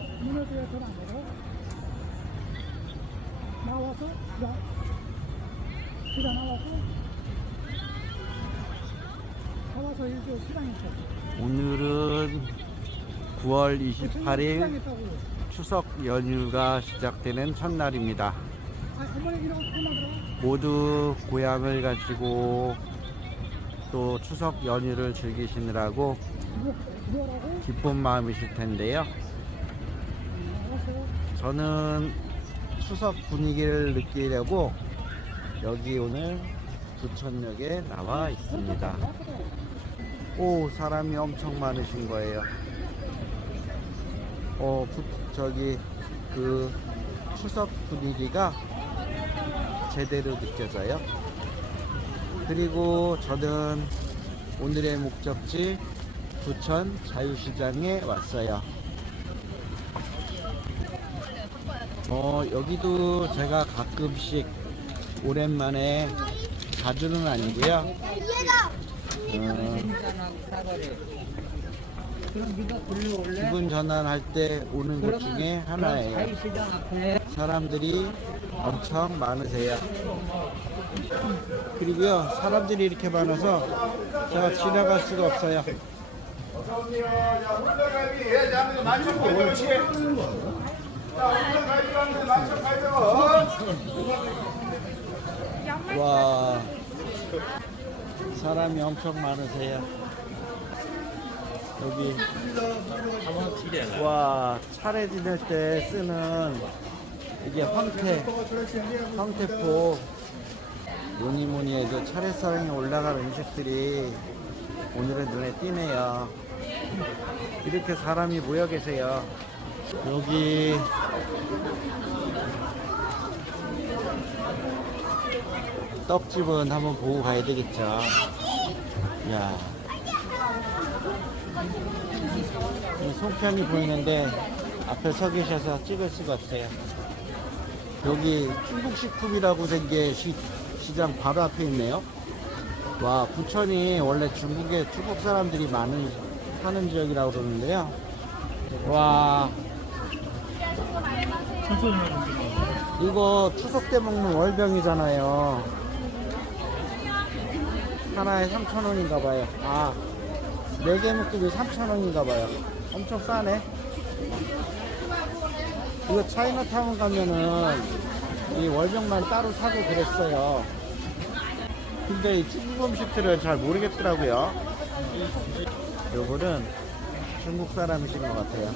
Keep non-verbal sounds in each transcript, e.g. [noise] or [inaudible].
문어도에 전안 가고 나와서 나 기가 나와서 나와서 이제 시장했어. 오늘은 9월 28일 시장했다고. 추석 연휴가 시작되는 첫날입니다. 아. 모두 고향을 가지고 또 추석 연휴를 즐기시느라고 뭐? 기쁜 마음이실 텐데요. 저는 추석 분위기를 느끼려고 여기 오늘 부천역에 나와 있습니다. 오, 사람이 엄청 많으신 거예요. 어, 부, 저기 그 추석 분위기가 제대로 느껴져요. 그리고 저는 오늘의 목적지 부천 자유시장에 왔어요. 어, 여기도 제가 가끔씩 오랜만에 자주는 아니고요. 어, 기분 전환할 때 오는 곳 중에 하나예요. 사람들이 엄청 많으세요. 그리고요, 사람들이 이렇게 많아서 제가 지나갈 수가 없어요. 와, 사람이 엄청 많으세요. 여기 와 차례 지낼 때 쓰는 이게 황태 황태포. 뭐니 뭐니 해도 차례상에 올라갈 음식들이 오늘은 눈에 띄네요. 이렇게 사람이 모여 계세요 여기 떡집은 한번 보고 가야 되겠죠 야이 송편이 보이는데 앞에 서 계셔서 찍을 수가 없어요. 여기 중국식품이라고 된 게 시장 바로 앞에 있네요. 와, 부천이 원래 중국에 중국 사람들이 많은 사는 지역이라고 그러는데요. 와, 이거 추석 때 먹는 월병이잖아요. 하나에 3,000원인가 봐요. 아, 4개 묶음이 3,000원인가 봐요. 엄청 싸네. 이거 차이나타운 가면은 이 월병만 따로 사고 그랬어요. 근데 이 중국 음식들은 잘 모르겠더라고요. 요거는 중국 사람이신 것 같아요.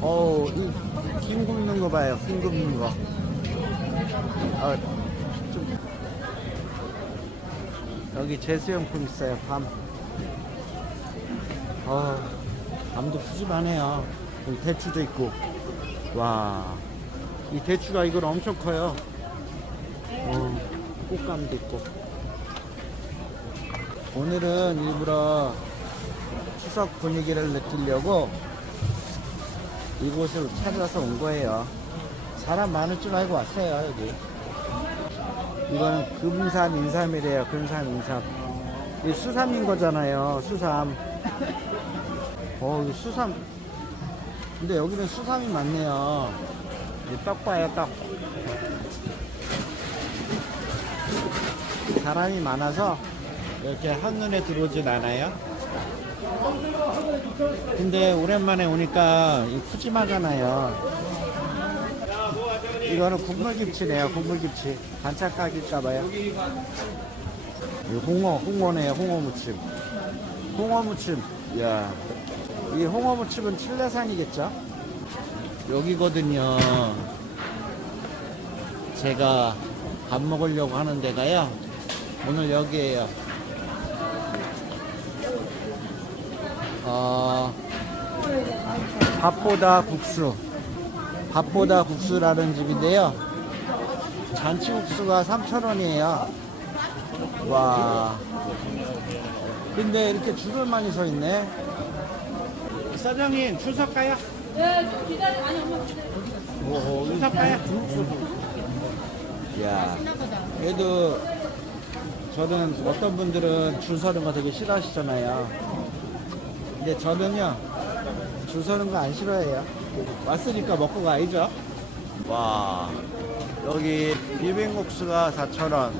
어우, 이김 굽는 거 봐요. 김 굽는 거. 아, 좀 여기 제수용품 있어요. 밤. 어, 밤도 푸짐하네요. 여기 대추도 있고. 와, 이 대추가 이건 엄청 커요. 어, 꽃감도 있고. 오늘은 일부러 추석 분위기를 느끼려고 이곳을 찾아서 온 거예요. 사람 많을 줄 알고 왔어요, 여기. 이거는 금삼 인삼이래요. 금삼 인삼. 이 수삼인 거잖아요. 수삼. 어, 이 수삼. 근데 여기는 수삼이 많네요. 이떡 봐요, 떡. 사람이 많아서 이렇게 한눈에 들어오진 않아요. 근데 오랜만에 오니까 이 푸짐하잖아요. 이거는 국물김치네요, 국물김치. 반찬가게일까봐요. 홍어, 홍어네요, 홍어무침. 홍어무침, 이야. 이 홍어무침은 칠레산이겠죠? 여기거든요. 제가 밥 먹으려고 하는 데가요. 오늘 여기에요. 밥보다 국수. 밥보다 국수라는 집인데요. 잔치국수가 3,000원이에요. 와. 근데 이렇게 줄을 많이 서 있네. 사장님, 줄 설까요? 네, 좀 기다려. 아니, 엄마 기다려. 오, 줄 설까요? 야. 그래도 저는 어떤 분들은 줄 서는 거 되게 싫어하시잖아요. 근데 저는요 줄 서는 거 안 싫어해요. 왔으니까 먹고 가야죠. 와 여기 비빔국수가 4,000원,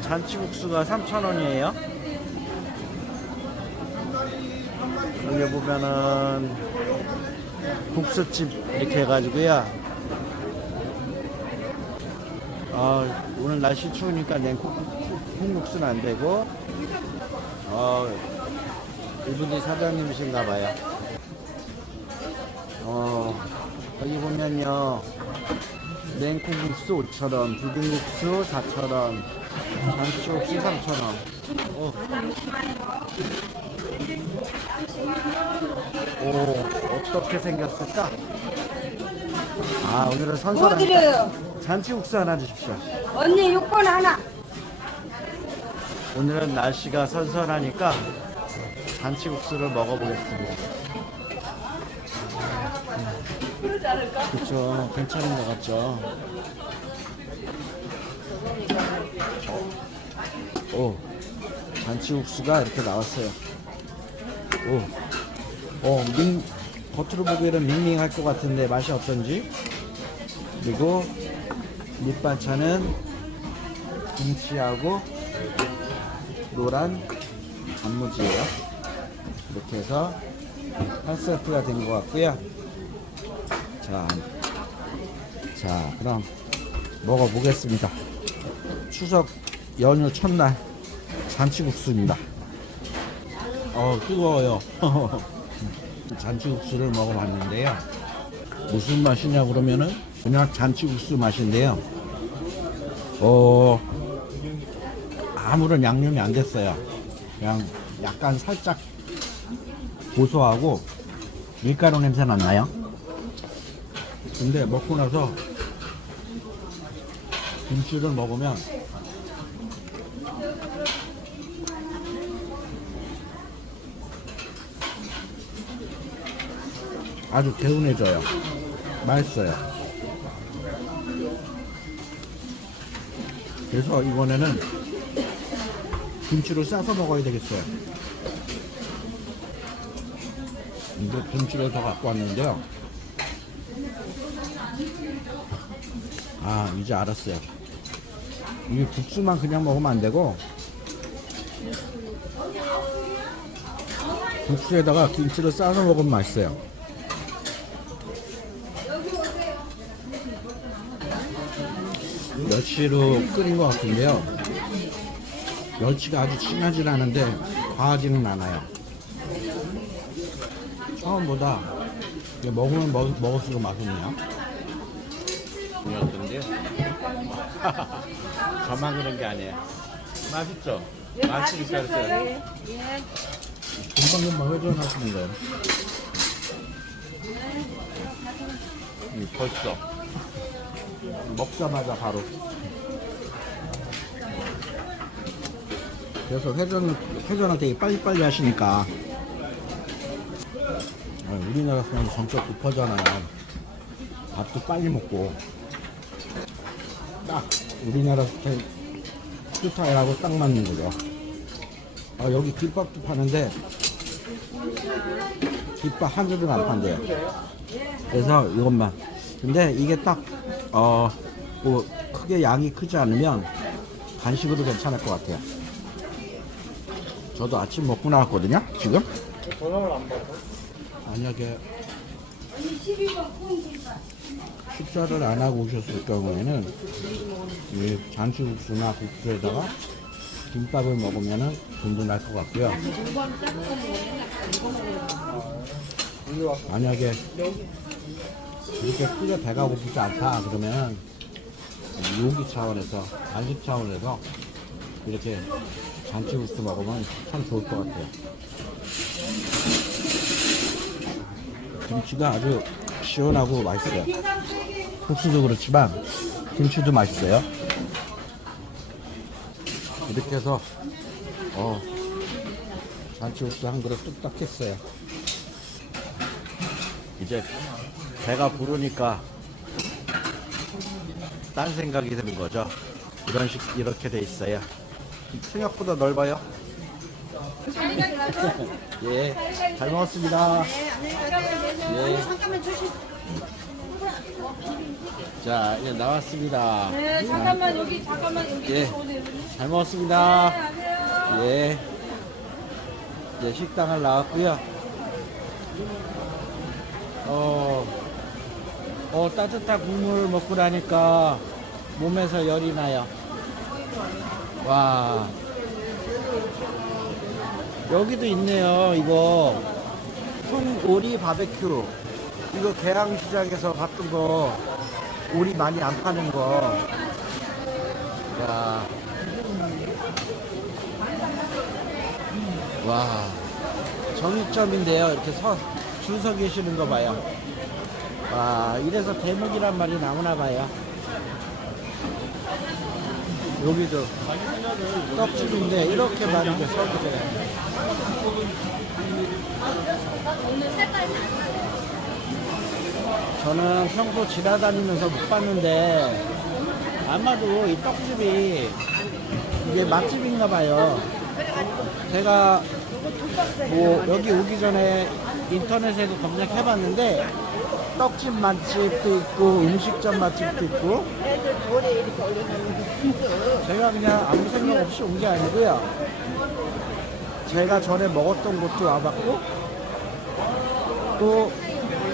잔치국수가 3,000원이에요. 여기 보면은 국수집 이렇게 해가지고요. 아, 오늘 날씨 추우니까 냉국수는 안 되고, 어, 이분이 사장님이신가 봐요. 어, 여기 보면요. 냉국국수 5,000원, 비빔국수 4,000원, 잔치국수 3,000원. 어. 오, 어떻게 생겼을까? 아, 오늘은 뭐 선선한 드려요? 잔치국수 하나 주십시오. 언니 6번 하나. 오늘은 날씨가 선선하니까 잔치국수를 먹어보겠습니다. 그렇죠. 괜찮은 것 같죠. 오, 잔치국수가 이렇게 나왔어요. 오, 어, 밍, 겉으로 보기에는 밍밍할 것 같은데 맛이 어떤지. 그리고 밑반찬은 김치하고 노란 단무지예요. 이렇게 해서 한 세트가 된 것 같고요. 자, 자, 그럼 먹어보겠습니다. 추석 연휴 첫날 잔치국수입니다. 어, 뜨거워요. [laughs] 잔치국수를 먹어봤는데요. 무슨 맛이냐 그러면은 그냥 잔치국수 맛인데요. 어, 아무런 양념이 안 됐어요. 그냥 약간 살짝 고소하고 밀가루 냄새는 안 나요. 근데 먹고 나서 김치를 먹으면 아주 개운해져요. 맛있어요. 그래서 이번에는 김치를 싸서 먹어야 되겠어요. 이제 김치를 더 갖고 왔는데요. 아, 이제 알았어요. 이게 국수만 그냥 먹으면 안 되고, 국수에다가 김치를 싸서 먹으면 맛있어요. 멸치로 끓인 것 같은데요. 멸치가 아주 진하진 않은데 과하지는 않아요. 처음보다 먹으면 먹, 먹을수록 맛있네요. 어떤데요? [laughs] 저만 그런 게 아니에요. 맛있죠? 맛있으니까 그랬어요. 금방금방 회전하시는 거예요. 음, 벌써 먹자마자 바로 그래서 회전을 회전을 되게 빨리빨리 하시니까 아, 우리나라 사람 성격 급하잖아요 밥도 빨리 먹고 딱 우리나라 스타일 스타일하고 딱 맞는 거죠 아, 여기 김밥도 파는데 김밥 한 줄은 안 판대요 그래서 이것만 근데 이게 딱 어, 뭐 크게 양이 크지 않으면 간식으로 괜찮을 것 같아요. 저도 아침 먹고 나왔거든요. 지금. 만약에 식사를 안 하고 오셨을 경우에는 이 잔치국수나 국수에다가 김밥을 먹으면은 든든할 것 같고요. 만약에 이렇게 크게 배가 고프지 않다 그러면 요기 차원에서 간식 차원에서 이렇게 잔치국수 먹으면 참 좋을 것 같아요. 김치가 아주 시원하고 맛있어요. 국수도 그렇지만 김치도 맛있어요. 이렇게 해서 어 잔치국수 한 그릇 뚝딱 했어요. 이제 배가 부르니까 딴 생각이 드는 거죠. 이런 식 이렇게 돼 있어요. 생각보다 넓어요. 예, 잘 먹었습니다. 예. 잠깐만 조심. 자, 이제 나왔습니다. 네, 잠깐만 여기 잠깐만 여기 예. 오세요. 잘 먹었습니다. 안녕하세요. 예. 이제 식당을 나왔고요. 어, 어, 따뜻한 국물 먹고 나니까 몸에서 열이 나요. 와. 여기도 있네요, 이거. 송오리 바베큐. 이거 계양시장에서 봤던 거, 오리 많이 안 파는 거. 야. 와 정육점인데요 이렇게 서, 줄 서 계시는 거 봐요 와 이래서 대목이란 말이 나오나 봐요 여기도 떡집인데 이렇게 많은 게 서기래요. 저는 평소 지나다니면서 못 봤는데 아마도 이 떡집이 이게 맛집인가 봐요. 제가 뭐 여기 오기 전에 인터넷에도 검색해봤는데 떡집 맛집도 있고 음식점 맛집도 있고. 제가 그냥 아무 생각 없이 온 게 아니고요. 제가 전에 먹었던 곳도 와봤고 또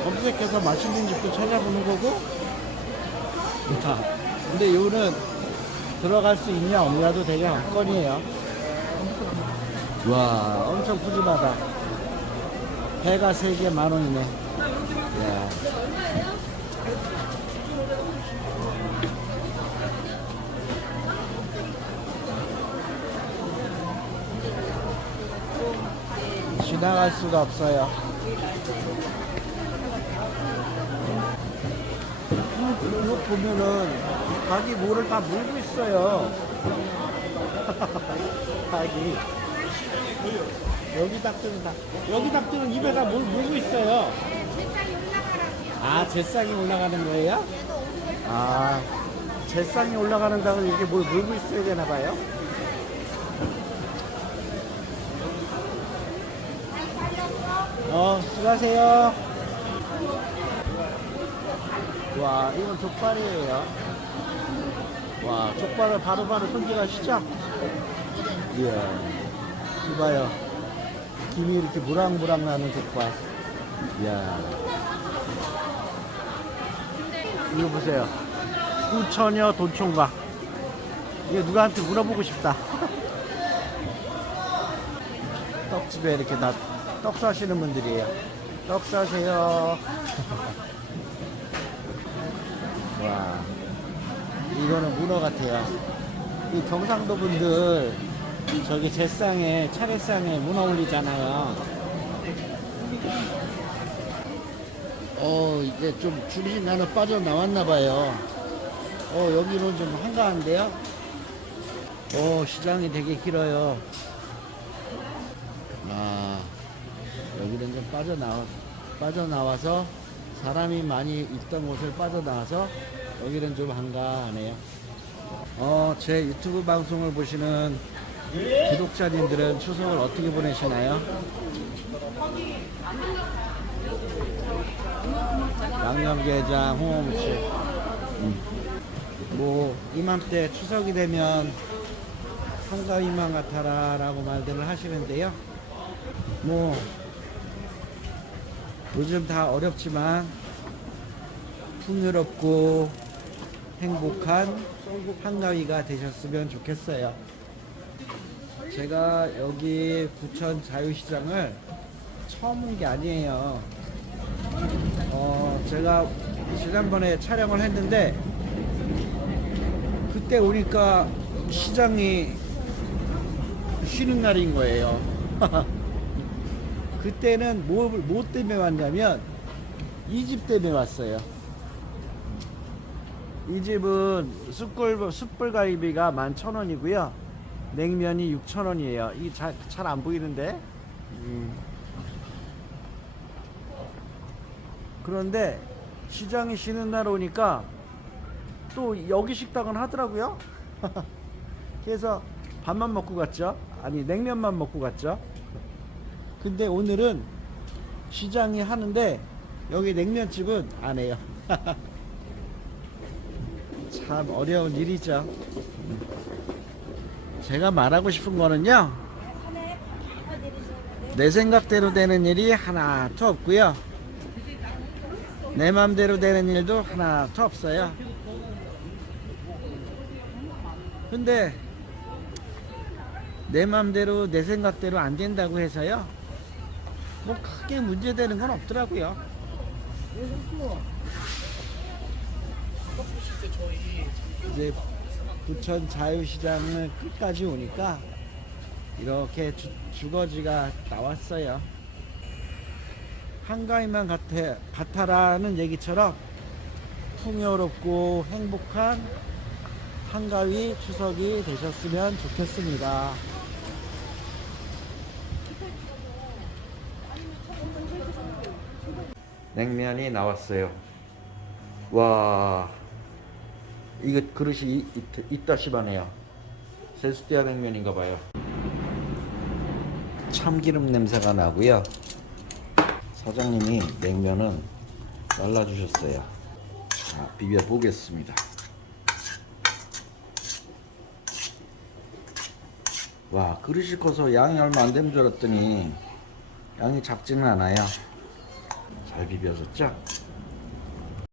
검색해서 맛있는 집도 찾아보는 거고. 자, 근데 요는 들어갈 수 있냐 없냐도 되게 관건이에요. 와 엄청 푸짐하다. 배가 세개만 원이네. 야. 지나갈 수가 없어요. 이거 보면은 닭이 뭐를 다 물고 있어요. [laughs] 닭이. 여기 닭들은 다 여기 닭들은 입에 다 물 물고 있어요. 아 제쌍이 올라가는 거예요? 아 제쌍이 올라가는 닭은 이렇게 뭘 물고 있어야 되나 봐요. 어 수고하세요. 와 이건 족발이에요. 와 족발을 바로바로 손질하시죠? 이야. 이봐요. 김이 이렇게 무랑무랑 나는 족발. 이야. 이거 보세요. 구천여 돈총각. 이게 누구한테 물어보고 싶다. [laughs] 떡집에 이렇게 나, 떡 사시는 분들이에요. 떡 사세요. [laughs] 와. 이거는 문어 같아요. 이 경상도 분들 저기 제상에 차례상에 문어 올리잖아요. 어 이제 좀 줄이 나는 빠져 나왔나 봐요. 어 여기는 좀 한가한데요. 어 시장이 되게 길어요. 아 여기는 좀 빠져 나와 빠져 나와서 사람이 많이 있던 곳을 빠져 나와서 여기는 좀 한가하네요. 어 제 유튜브 방송을 보시는 구독자님들은 추석을 어떻게 보내시나요? 양념게장, 홍어무침. 음. 뭐 이맘때 추석이 되면 한가위만 같아라라고 말들을 하시는데요. 뭐 요즘 다 어렵지만 풍요롭고 행복한 한가위가 되셨으면 좋겠어요. 제가 여기 부천 자유시장을 처음 온 게 아니에요. 어, 제가 지난번에 촬영을 했는데 그때 오니까 시장이 쉬는 날인 거예요. [laughs] 그때는 뭐, 뭐 때문에 왔냐면 이 집 때문에 왔어요. 이 집은 숯불, 숯불갈비가 11,000원이고요. 냉면이 6,000원이에요. 이잘안 보이는데. 음. 그런데 시장이 쉬는 날 오니까 또 여기 식당은 하더라고요. [laughs] 그래서 밥만 먹고 갔죠. 아니 냉면만 먹고 갔죠. 근데 오늘은 시장이 하는데 여기 냉면집은 안 해요. [laughs] 참 어려운 일이죠. 제가 말하고 싶은 거는요. 내 생각대로 되는 일이 하나도 없고요. 내 맘대로 되는 일도 하나도 없어요. 근데 내 맘대로 내 생각대로 안 된다고 해서요. 뭐 크게 문제되는 건 없더라고요. 이제 부천 자유시장을 끝까지 오니까 이렇게 주, 주거지가 나왔어요. 한가위만 같아, 같아라는 얘기처럼 풍요롭고 행복한 한가위 추석이 되셨으면 좋겠습니다. 냉면이 나왔어요. 와, 이거 그릇이 이따시바네요. 세수대야 냉면인가 봐요. 참기름 냄새가 나고요. 사장님이 냉면은 잘라주셨어요. 자, 비벼 보겠습니다. 와, 그릇이 커서 양이 얼마 안 되는 줄 알았더니 양이 작지는 않아요. 잘 비벼졌죠?